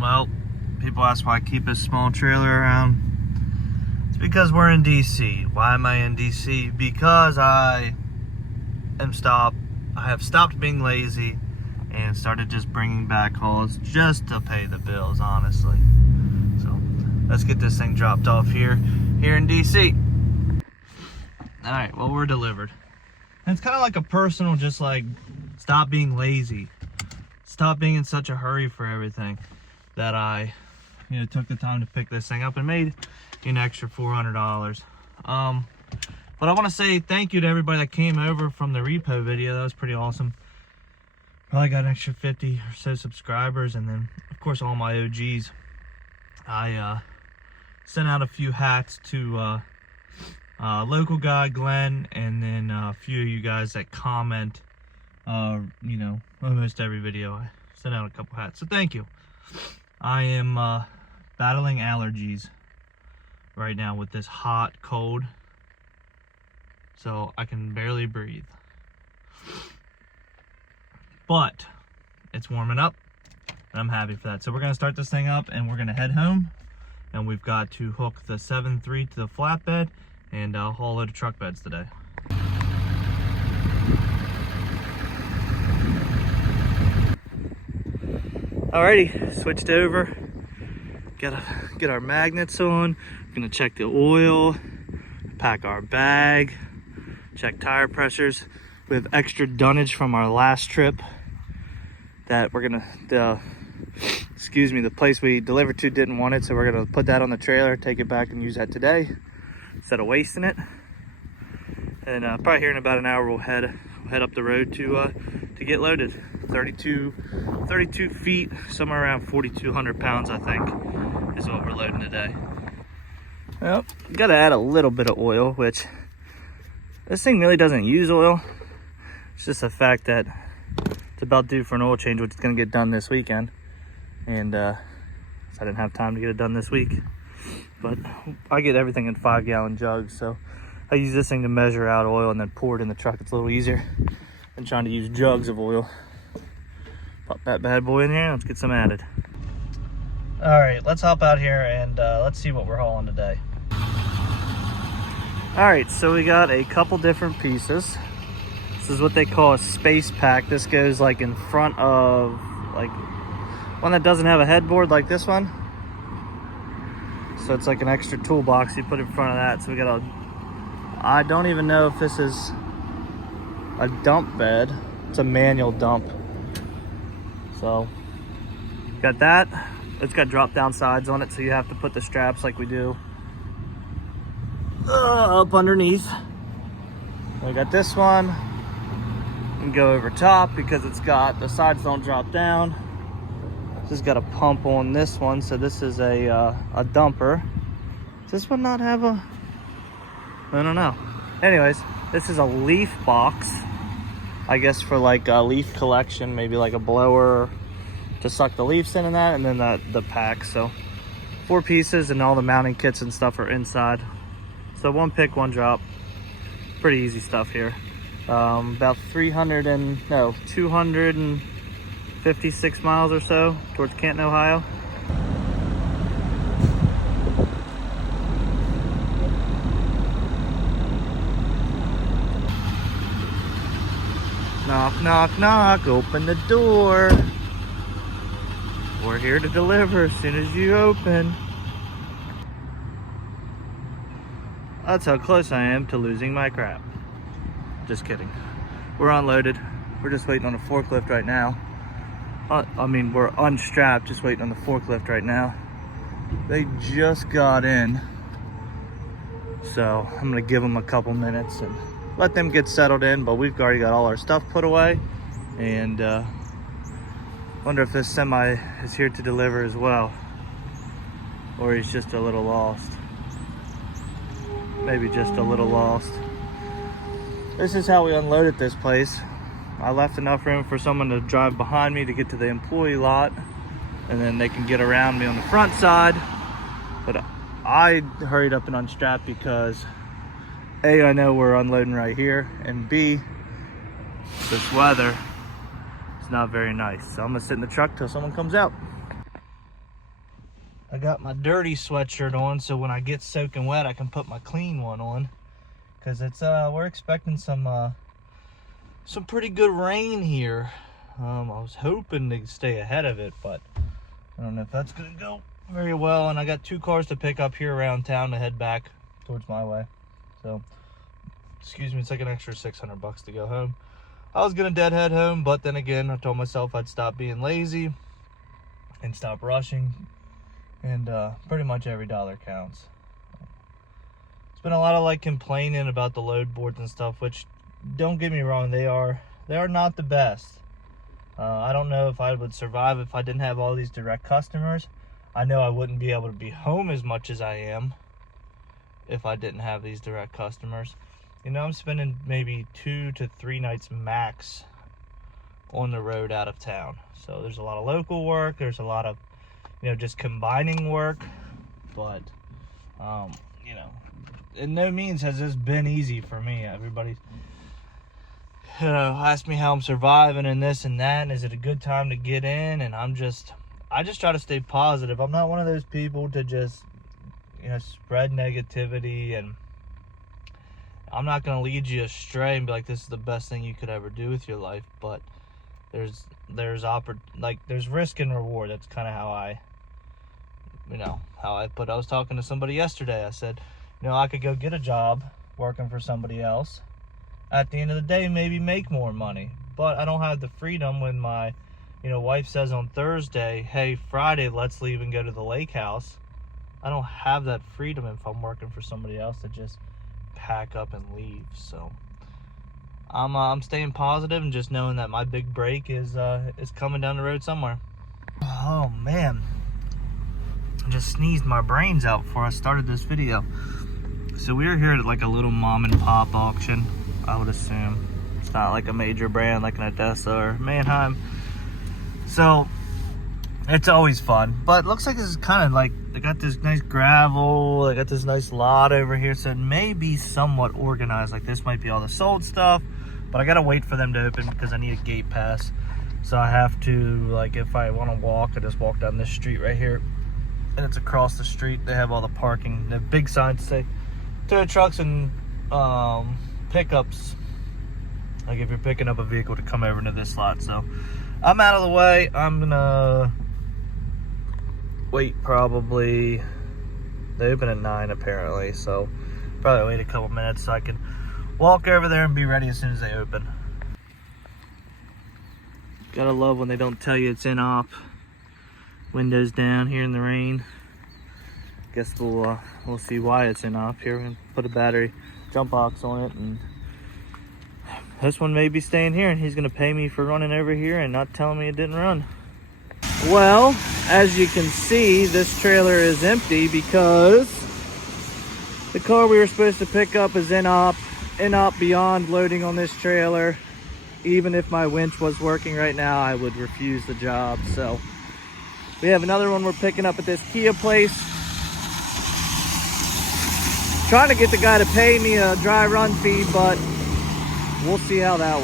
Well, people ask why I keep a small trailer around. It's because we're in DC. Why am I in DC? Because I have stopped being lazy and started just bringing back hauls just to pay the bills, honestly. So let's get this thing dropped off here in DC. All right, well, we're delivered. And it's kind of like a personal, just like, stop being lazy. Stop being in such a hurry for everything, that I, took the time to pick this thing up and made an extra $400. But I want to say thank you to everybody that came over from the repo video. That was pretty awesome. Probably got an extra 50 or so subscribers, and then of course all my OGs. I sent out a few hats to local guy Glenn, and then a few of you guys that comment almost every video. I sent out a couple hats, so thank you. I am battling allergies right now with this hot cold, so I can barely breathe. But it's warming up, and I'm happy for that. So we're gonna start this thing up, and we're gonna head home, and we've got to hook the 7.3 to the flatbed and haul a load of truck beds today. Alrighty, switched over. Gotta get our magnets on. We're gonna check the oil, pack our bag, check tire pressures. We have extra dunnage from our last trip that we're gonna, the place we delivered to didn't want it, so we're gonna put that on the trailer, take it back and use that today instead of wasting it. And probably here in about an hour we'll head up the road to get loaded. 32 feet, somewhere around 4,200 pounds, I think, is what we're loading today. Well, gotta add a little bit of oil, which this thing really doesn't use oil. It's just the fact that it's about due for an oil change, which is gonna get done this weekend. And I didn't have time to get it done this week. But I get everything in 5-gallon jugs, so I use this thing to measure out oil and then pour it in the truck. It's a little easier than trying to use jugs of oil. Pop that bad boy in here, let's get some added. All right, let's hop out here and let's see what we're hauling today. All right, so we got a couple different pieces. This is what they call a space pack. This goes like in front of like one that doesn't have a headboard like this one. So it's like an extra toolbox you put in front of that. So we got I don't even know if this is a dump bed. It's a manual dump. So got that. It's got drop down sides on it, so you have to put the straps like we do up underneath. We got this one and go over top because it's got the sides don't drop down. This has got a pump on this one, so this is a dumper. Does this one not have a? I don't know. Anyways, this is a leaf box, I guess, for like a leaf collection, maybe like a blower to suck the leaves in and that, and then the pack. So 4 pieces, and all the mounting kits and stuff are inside. So 1 pick, 1 drop. Pretty easy stuff here. About 256 miles or so towards Canton, Ohio. Knock, knock, knock, open the door. We're here to deliver as soon as you open. That's how close I am to losing my crap. Just kidding. We're unloaded. We're just waiting on a forklift right now. I mean, we're unstrapped, just waiting on the forklift right now. They just got in. So I'm gonna give them a couple minutes and let them get settled in, but we've already got all our stuff put away. And wonder if this semi is here to deliver as well, or he's just a little lost. Maybe just a little lost. This is how we unloaded this place. I left enough room for someone to drive behind me to get to the employee lot, and then they can get around me on the front side. But I hurried up and unstrapped because A, I know we're unloading right here, and B, this weather is not very nice. So I'm gonna sit in the truck till someone comes out. I got my dirty sweatshirt on, so when I get soaking wet, I can put my clean one on. Cause it's we're expecting some pretty good rain here. I was hoping to stay ahead of it, but I don't know if that's gonna go very well. And I got 2 cars to pick up here around town to head back towards my way. So, excuse me, it's like an extra $600 to go home. I was gonna deadhead home, but then again, I told myself I'd stop being lazy and stop rushing. And pretty much every dollar counts. It's been a lot of like complaining about the load boards and stuff, which, don't get me wrong, they are not the best. I don't know if I would survive if I didn't have all these direct customers. I know I wouldn't be able to be home as much as I am if I didn't have these direct customers. You know, I'm spending maybe 2 to 3 nights max on the road out of town. So there's a lot of local work. There's a lot of, you know, just combining work. But, you know, in no means has this been easy for me. Everybody's, you know, asked me how I'm surviving and this and that, and is it a good time to get in? And I just try to stay positive. I'm not one of those people to just, you know, spread negativity, and I'm not going to lead you astray and be like, this is the best thing you could ever do with your life. But there's risk and reward. That's kind of how I was talking to somebody yesterday. I said, you know, I could go get a job working for somebody else. At the end of the day, maybe make more money. But I don't have the freedom when my, you know, wife says on Thursday, hey, Friday, let's leave and go to the lake house. I don't have that freedom if I'm working for somebody else to just pack up and leave. So I'm staying positive and just knowing that my big break is coming down the road somewhere. Oh man, I just sneezed my brains out before I started this video. So we are here at like a little mom and pop auction, I would assume. It's not like a major brand like an Odessa or Mannheim. So it's always fun, but it looks like this is kind of like, they got this nice gravel, they got this nice lot over here, so it may be somewhat organized. Like this might be all the sold stuff, but I gotta wait for them to open because I need a gate pass. So I have to, like, if I want to walk, I just walk down this street right here, and it's across the street. They have all the parking. They have big signs say tow trucks and pickups, like if you're picking up a vehicle to come over to this lot. So I'm out of the way. I'm gonna wait. Probably they open at 9 apparently, so probably wait a couple minutes so I can walk over there and be ready as soon as they open. Gotta love when they don't tell you it's in op. Windows down here in the rain. Guess we'll see why it's in op here. We're gonna put a battery jump box on it, and this one may be staying here, and he's gonna pay me for running over here and not telling me it didn't run. Well, as you can see, this trailer is empty because the car we were supposed to pick up is in op beyond loading on this trailer. Even if my winch was working right now, I would refuse the job. So we have another one we're picking up at this Kia place. Trying to get the guy to pay me a dry run fee, but we'll see how that works.